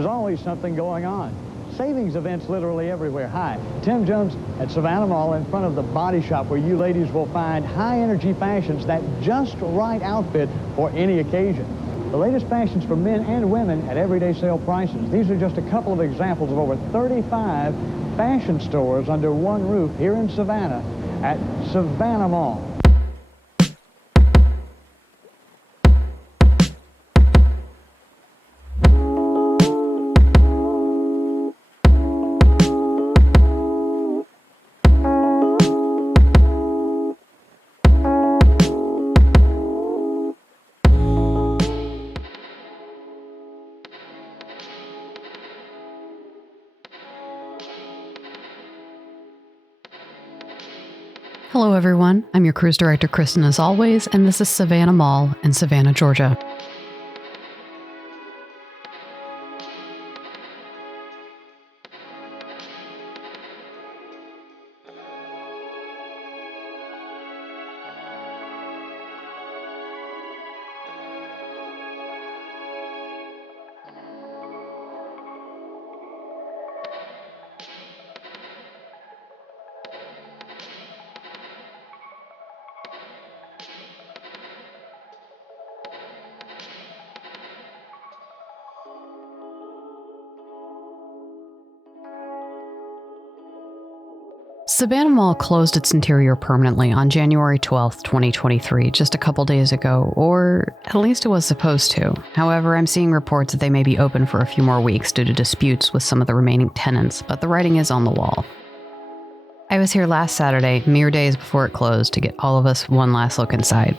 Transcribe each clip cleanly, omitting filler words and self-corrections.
There's always something going on. Savings events literally everywhere. Hi, Tim Jones at Savannah Mall in front of the body shop where you ladies will find high-energy fashions, that just right outfit for any occasion. The latest fashions for men and women at everyday sale prices. These are just a couple of examples of over 35 fashion stores under one roof here in Savannah at Savannah Mall. Hello everyone, I'm your cruise director Kristen as always, and this is Savannah Mall in Savannah, Georgia. Savannah Mall closed its interior permanently on January 12th, 2023, just a couple days ago, or at least it was supposed to. However, I'm seeing reports that they may be open for a few more weeks due to disputes with some of the remaining tenants, but the writing is on the wall. I was here last Saturday, mere days before it closed, to get all of us one last look inside.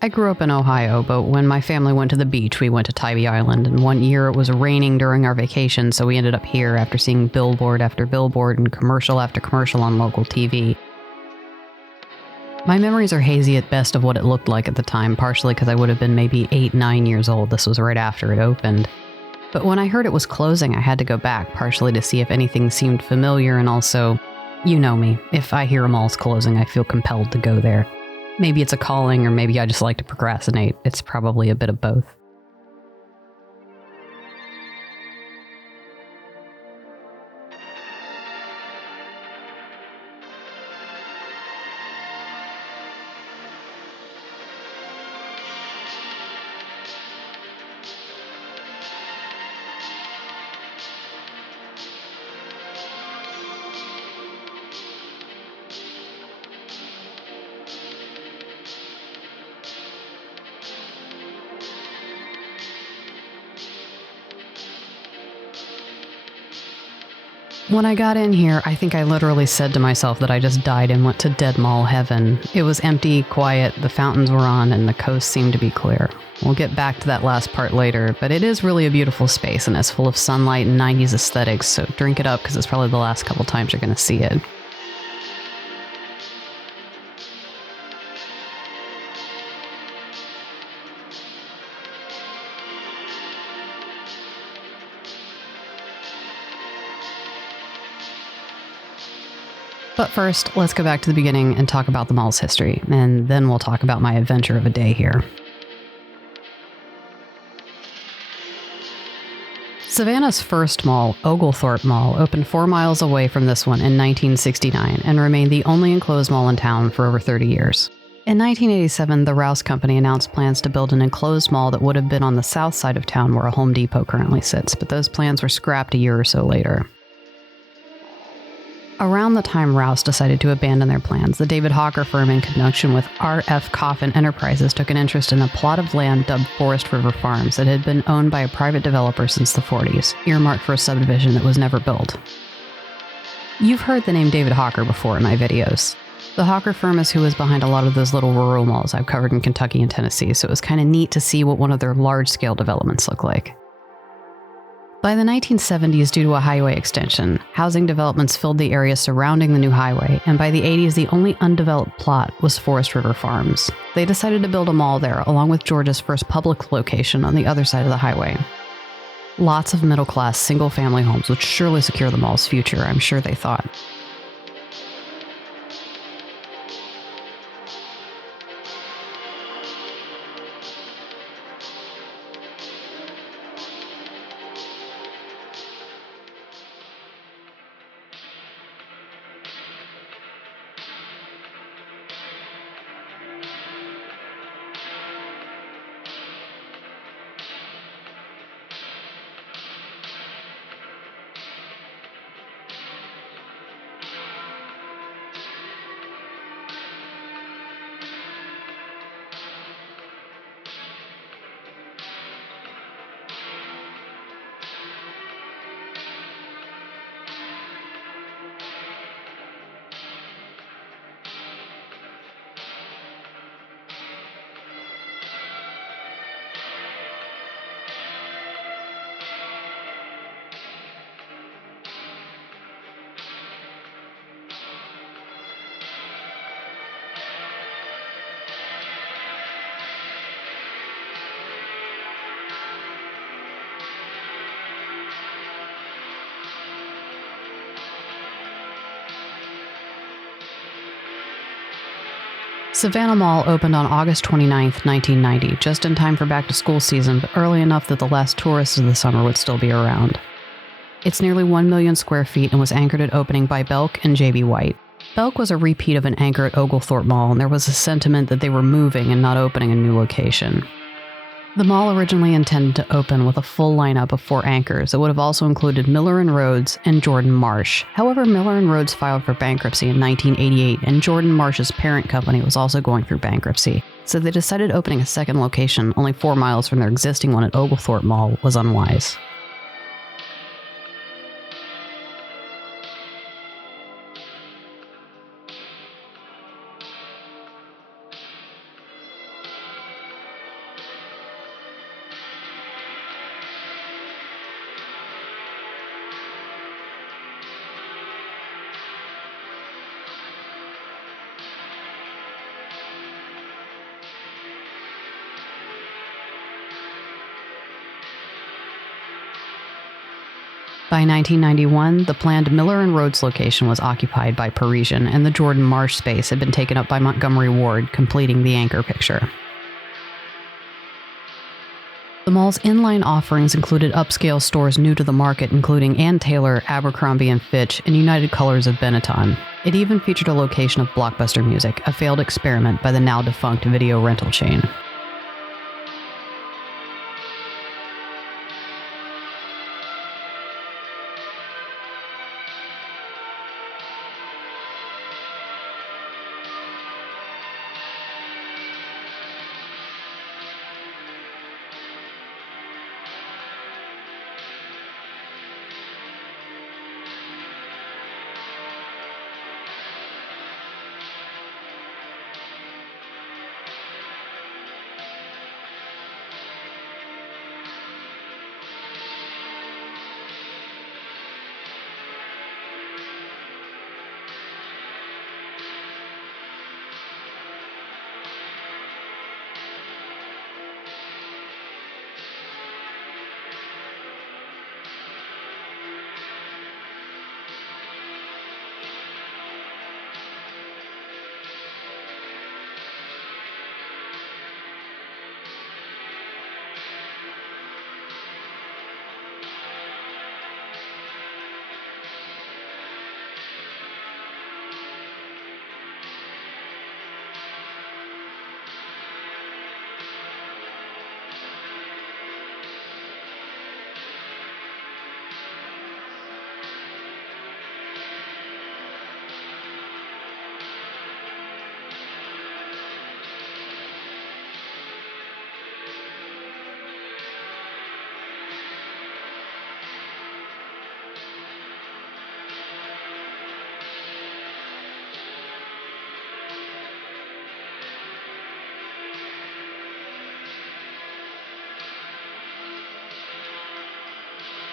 I grew up in Ohio, but when my family went to the beach, we went to Tybee Island, and one year it was raining during our vacation, so we ended up here after seeing billboard after billboard and commercial after commercial on local TV. My memories are hazy at best of what it looked like at the time, partially because I would have been maybe 8-9 years old. This was right after it opened. But when I heard it was closing, I had to go back, partially to see if anything seemed familiar, and also, you know me, if I hear a mall's closing, I feel compelled to go there. Maybe it's a calling, or maybe I just like to procrastinate. It's probably a bit of both. When I got in here, I think I literally said to myself that I just died and went to dead mall heaven. It was empty, quiet, the fountains were on, and the coast seemed to be clear. We'll get back to that last part later, but it is really a beautiful space and it's full of sunlight and 90s aesthetics, so drink it up because it's probably the last couple times you're going to see it. But first, let's go back to the beginning and talk about the mall's history, and then we'll talk about my adventure of a day here. Savannah's first mall, Oglethorpe Mall, opened 4 miles away from this one in 1969 and remained the only enclosed mall in town for over 30 years. In 1987, the Rouse Company announced plans to build an enclosed mall that would have been on the south side of town where a Home Depot currently sits, but those plans were scrapped a year or so later. Around the time Rouse decided to abandon their plans, the David Hawker firm, in conjunction with R.F. Coffin Enterprises, took an interest in a plot of land dubbed Forest River Farms that had been owned by a private developer since the 40s, earmarked for a subdivision that was never built. You've heard the name David Hawker before in my videos. The hawker firm is who was behind a lot of those little rural malls I've covered in Kentucky and Tennessee, so it was kind of neat to see what one of their large-scale developments looked like. By the 1970s, due to a highway extension, housing developments filled the area surrounding the new highway, and by the 80s, the only undeveloped plot was Forest River Farms. They decided to build a mall there, along with Georgia's first public location on the other side of the highway. Lots of middle-class, single-family homes would surely secure the mall's future, I'm sure they thought. Savannah Mall opened on August 29, 1990, just in time for back-to-school season, but early enough that the last tourists of the summer would still be around. It's nearly 1 million square feet and was anchored at opening by Belk and J.B. White. Belk was a repeat of an anchor at Oglethorpe Mall, and there was a sentiment that they were moving and not opening a new location. The mall originally intended to open with a full lineup of 4 anchors that would have also included Miller & Rhodes and Jordan Marsh. However, Miller & Rhodes filed for bankruptcy in 1988, and Jordan Marsh's parent company was also going through bankruptcy, so they decided opening a second location only 4 miles from their existing one at Oglethorpe Mall was unwise. By 1991, the planned Miller & Rhodes location was occupied by Parisian, and the Jordan Marsh space had been taken up by Montgomery Ward, completing the anchor picture. The mall's inline offerings included upscale stores new to the market, including Ann Taylor, Abercrombie & Fitch, and United Colors of Benetton. It even featured a location of Blockbuster Music, a failed experiment by the now-defunct video rental chain.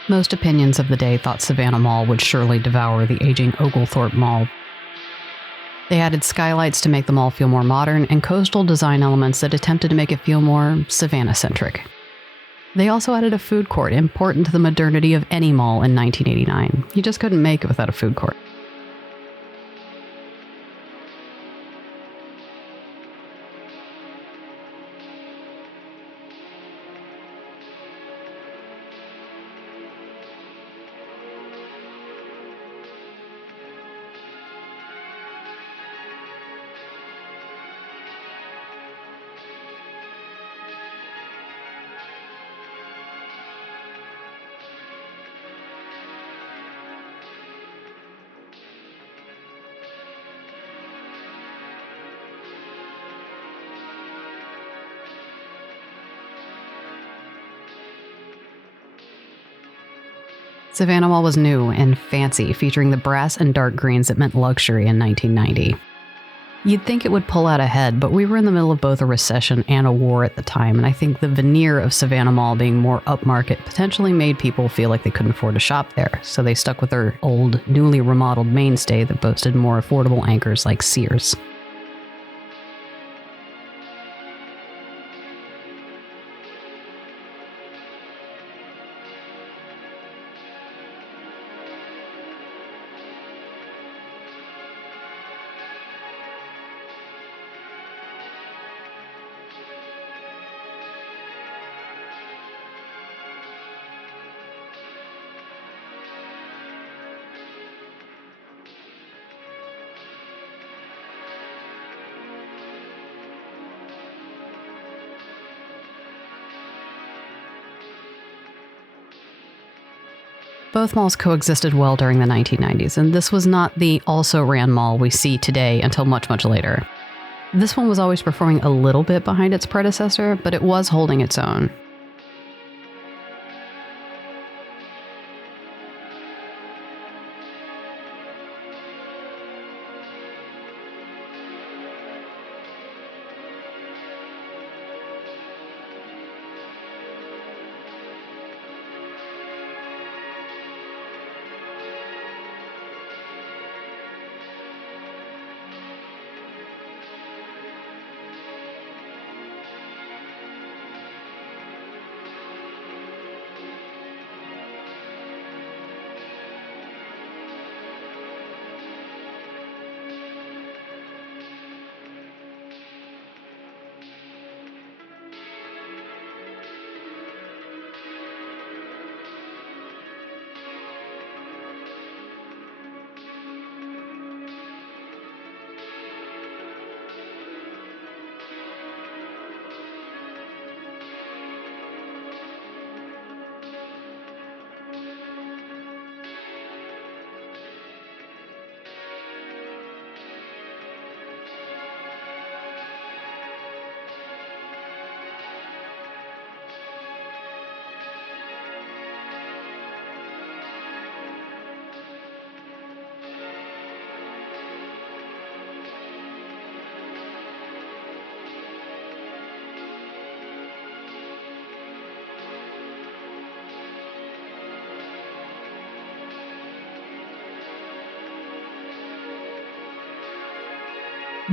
Most opinions of the day thought Savannah Mall would surely devour the aging Oglethorpe Mall. They added skylights to make the mall feel more modern and coastal design elements that attempted to make it feel more Savannah-centric. They also added a food court, important to the modernity of any mall in 1989. You just couldn't make it without a food court. Savannah Mall was new and fancy, featuring the brass and dark greens that meant luxury in 1990. You'd think it would pull out ahead, but we were in the middle of both a recession and a war at the time, and I think the veneer of Savannah Mall being more upmarket potentially made people feel like they couldn't afford to shop there, so they stuck with their old, newly remodeled mainstay that boasted more affordable anchors like Sears. Both malls coexisted well during the 1990s, and this was not the also-ran mall we see today until much, much later. This one was always performing a little bit behind its predecessor, but it was holding its own.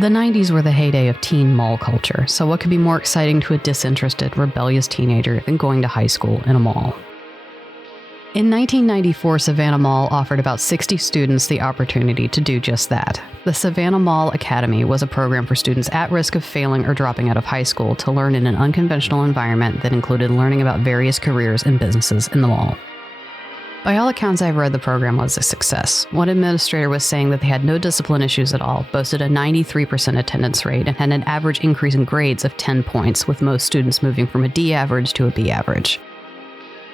The 90s were the heyday of teen mall culture, so what could be more exciting to a disinterested, rebellious teenager than going to high school in a mall? In 1994, Savannah Mall offered about 60 students the opportunity to do just that. The Savannah Mall Academy was a program for students at risk of failing or dropping out of high school to learn in an unconventional environment that included learning about various careers and businesses in the mall. By all accounts I've read, the program was a success. One administrator was saying that they had no discipline issues at all, boasted a 93% attendance rate, and had an average increase in grades of 10 points, with most students moving from a D average to a B average.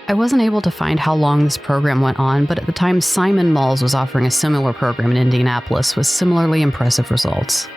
I wasn't able to find how long this program went on, but at the time Simon Malls was offering a similar program in Indianapolis with similarly impressive results.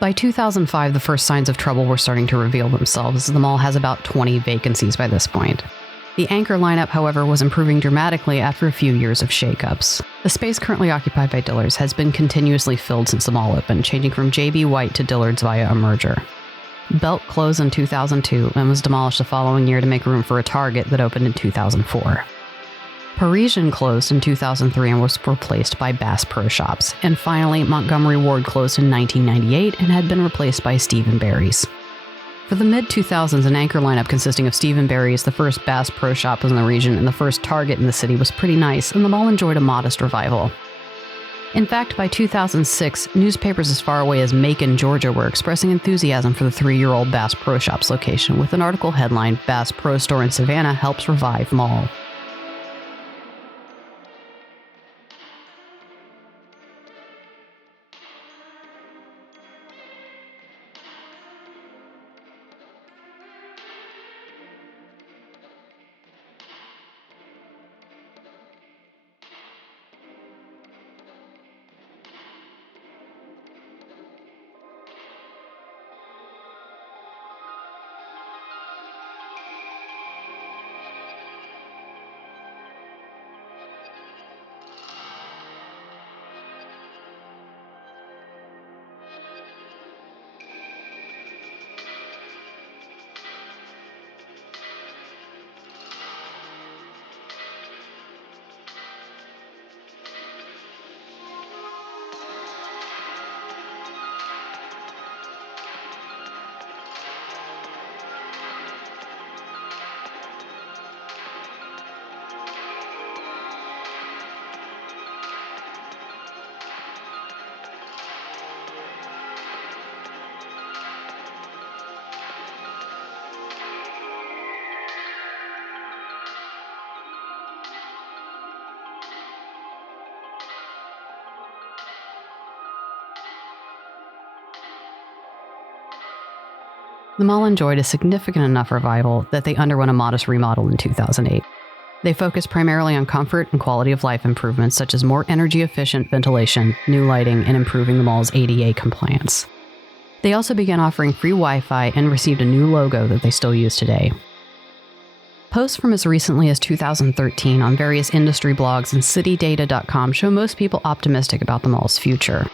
By 2005, the first signs of trouble were starting to reveal themselves. The mall has about 20 vacancies by this point. The anchor lineup, however, was improving dramatically after a few years of shakeups. The space currently occupied by Dillard's has been continuously filled since the mall opened, changing from J.B. White to Dillard's via a merger. Belk closed in 2002 and was demolished the following year to make room for a Target that opened in 2004. Parisian closed in 2003 and was replaced by Bass Pro Shops. And finally, Montgomery Ward closed in 1998 and had been replaced by Steve & Barry's. For the mid-2000s, an anchor lineup consisting of Steve & Barry's, the first Bass Pro Shop in the region, and the first Target in the city was pretty nice, and the mall enjoyed a modest revival. In fact, by 2006, newspapers as far away as Macon, Georgia were expressing enthusiasm for the 3-year-old Bass Pro Shops location, with an article headlined, "Bass Pro Store in Savannah Helps Revive Mall." The mall enjoyed a significant enough revival that they underwent a modest remodel in 2008. They focused primarily on comfort and quality of life improvements such as more energy-efficient ventilation, new lighting, and improving the mall's ADA compliance. They also began offering free Wi-Fi and received a new logo that they still use today. Posts from as recently as 2013 on various industry blogs and citydata.com show most people optimistic about the mall's future.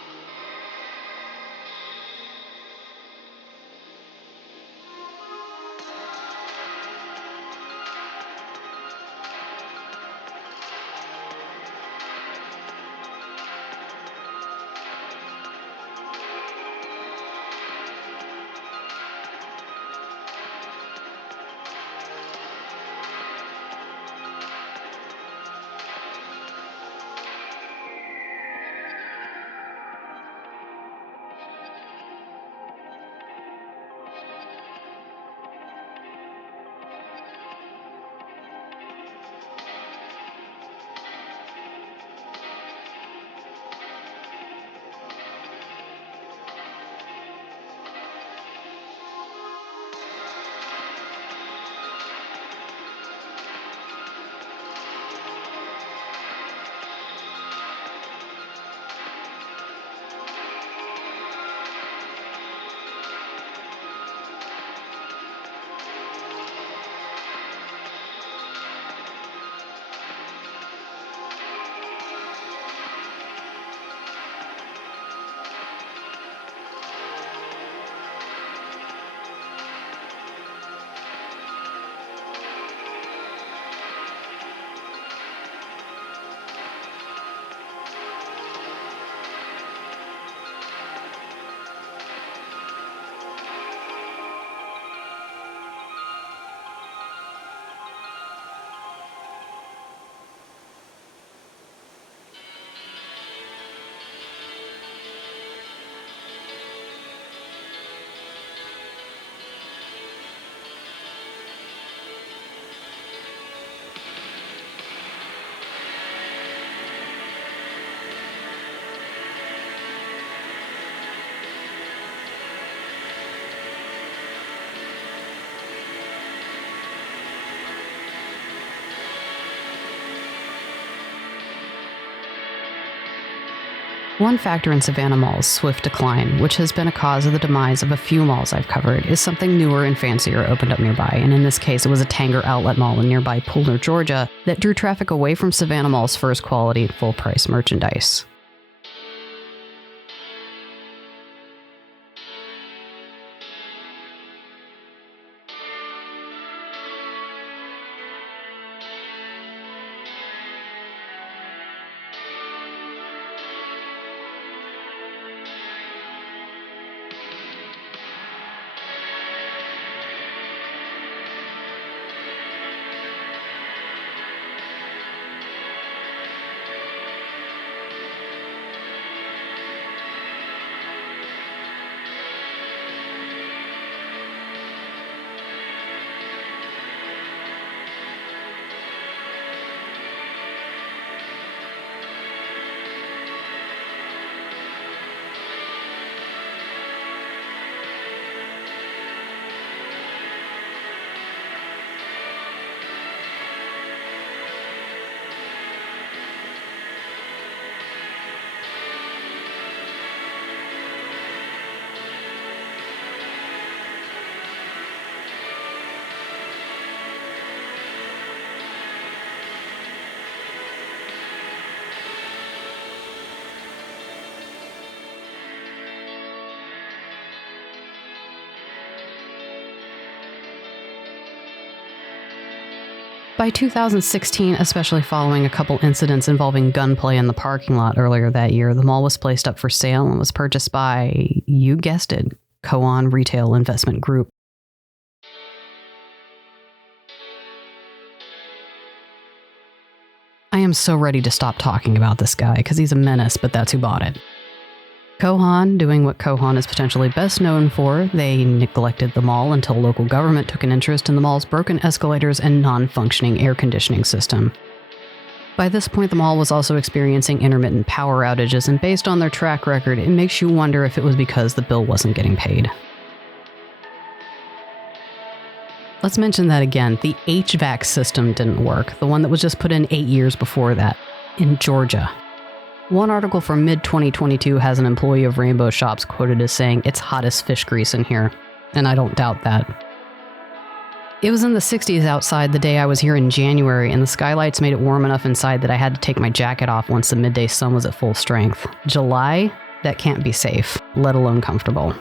One factor in Savannah Mall's swift decline, which has been a cause of the demise of a few malls I've covered, is something newer and fancier opened up nearby, and in this case it was a Tanger outlet mall in nearby Poolner, Georgia, that drew traffic away from Savannah Mall's first quality, full-price merchandise. By 2016, especially following a couple incidents involving gunplay in the parking lot earlier that year, the mall was placed up for sale and was purchased by, you guessed it, Coan Retail Investment Group. I am so ready to stop talking about this guy because he's a menace, but that's who bought it. Cohan, doing what Cohan is potentially best known for, they neglected the mall until local government took an interest in the mall's broken escalators and non-functioning air conditioning system. By this point, the mall was also experiencing intermittent power outages, and based on their track record, it makes you wonder if it was because the bill wasn't getting paid. Let's mention that again. The HVAC system didn't work, the one that was just put in 8 years before that, in Georgia. One article from mid-2022 has an employee of Rainbow Shops quoted as saying, "It's hot as fish grease in here," and I don't doubt that. It was in the 60s outside the day I was here in January, and the skylights made it warm enough inside that I had to take my jacket off once the midday sun was at full strength. July? That can't be safe, let alone comfortable.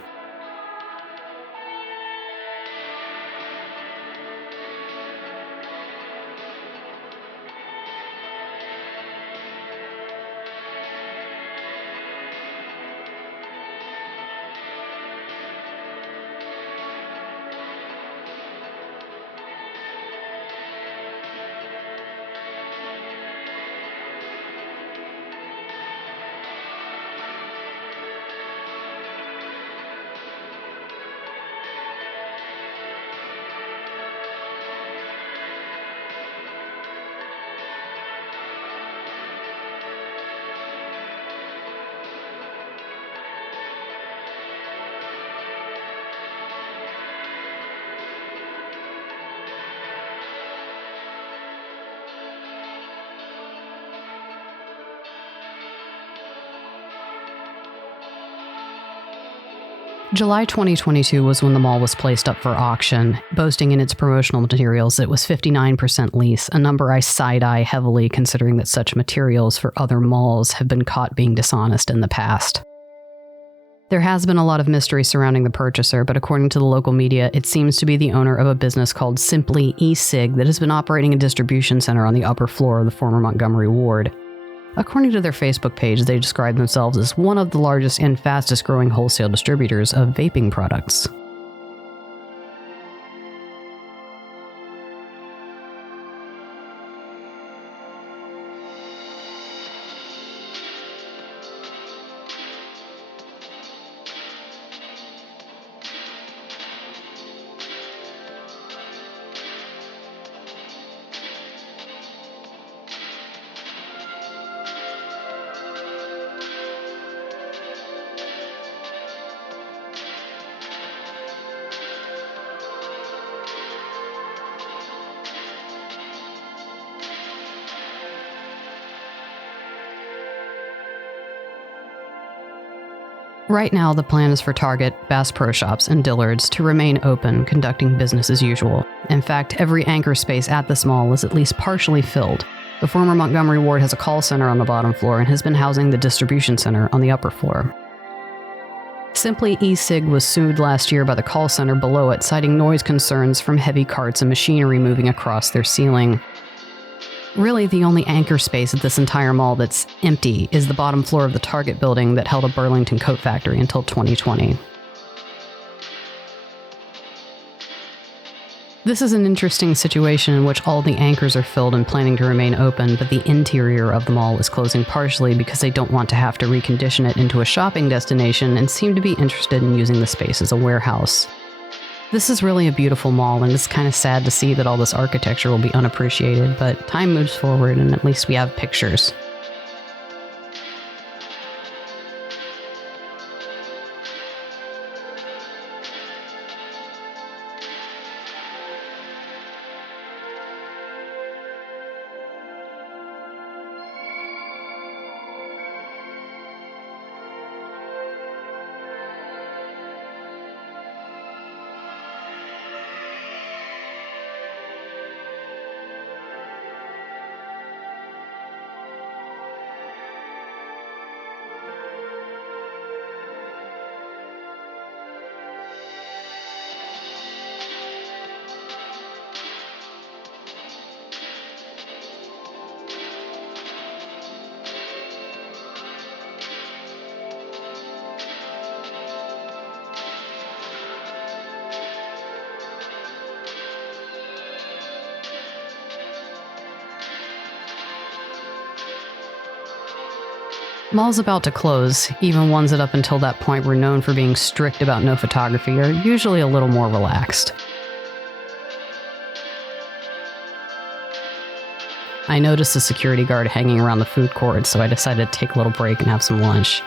July 2022 was when the mall was placed up for auction, boasting in its promotional materials that it was 59% lease, a number I side-eye heavily considering that such materials for other malls have been caught being dishonest in the past. There has been a lot of mystery surrounding the purchaser, but according to the local media, it seems to be the owner of a business called Simply eSig that has been operating a distribution center on the upper floor of the former Montgomery ward. According to their Facebook page, they describe themselves as one of the largest and fastest growing wholesale distributors of vaping products. Right now, the plan is for Target, Bass Pro Shops, and Dillard's to remain open, conducting business as usual. In fact, every anchor space at this mall is at least partially filled. The former Montgomery Ward has a call center on the bottom floor and has been housing the distribution center on the upper floor. Simply eSig was sued last year by the call center below it, citing noise concerns from heavy carts and machinery moving across their ceiling. Really, the only anchor space at this entire mall that's empty is the bottom floor of the Target building that held a Burlington coat factory until 2020. This is an interesting situation in which all the anchors are filled and planning to remain open, but the interior of the mall is closing partially because they don't want to have to recondition it into a shopping destination and seem to be interested in using the space as a warehouse. This is really a beautiful mall, and it's kind of sad to see that all this architecture will be unappreciated, but time moves forward and at least we have pictures. Malls about to close, even ones that up until that point were known for being strict about no photography, are usually a little more relaxed. I noticed a security guard hanging around the food court, so I decided to take a little break and have some lunch.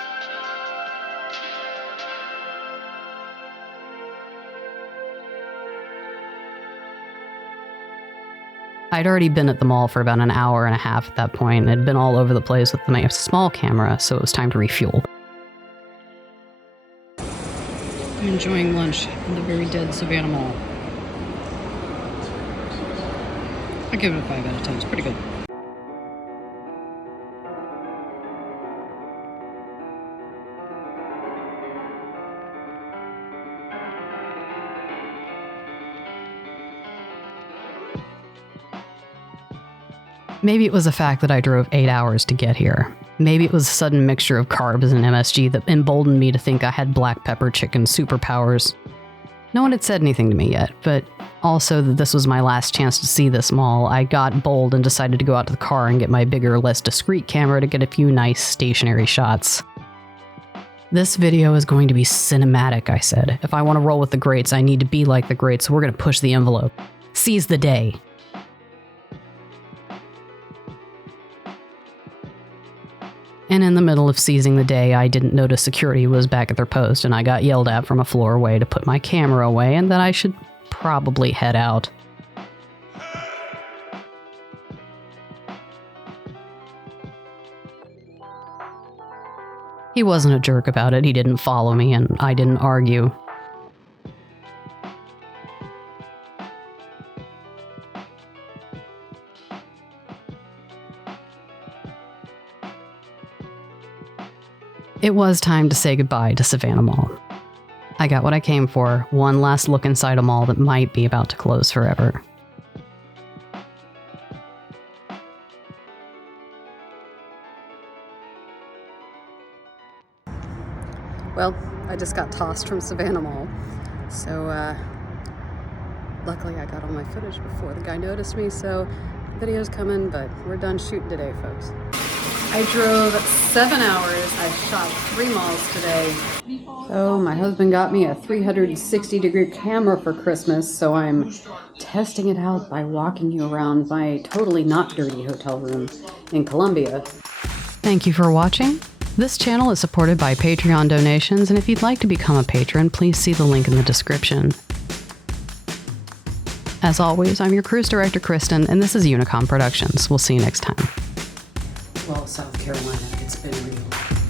I'd already been at the mall for about an hour and a half at that point, and had been all over the place with my small camera, so it was time to refuel. I'm enjoying lunch in the very dead Savannah Mall. I give it a 5 out of 10, it's pretty good. Maybe it was the fact that I drove 8 hours to get here. Maybe it was a sudden mixture of carbs and MSG that emboldened me to think I had black pepper chicken superpowers. No one had said anything to me yet, but also that this was my last chance to see this mall. I got bold and decided to go out to the car and get my bigger, less discreet camera to get a few nice stationary shots. This video is going to be cinematic, I said. If I want to roll with the greats, I need to be like the greats, so we're going to push the envelope. Seize the day. And in the middle of seizing the day, I didn't notice security was back at their post, and I got yelled at from a floor away to put my camera away and that I should probably head out. He wasn't a jerk about it, he didn't follow me, and I didn't argue. It was time to say goodbye to Savannah Mall. I got what I came for, one last look inside a mall that might be about to close forever. Well, I just got tossed from Savannah Mall, so luckily I got all my footage before the guy noticed me, so video's coming, but we're done shooting today, folks. I drove 7 hours. I shot 3 malls today. So my husband got me a 360-degree camera for Christmas, so I'm testing it out by walking you around my totally not dirty hotel room in Columbia. Thank you for watching. This channel is supported by Patreon donations, and if you'd like to become a patron, please see the link in the description. As always, I'm your cruise director, Kristen, and this is Unicomm Productions. We'll see you next time. Well, South Carolina, it's been real.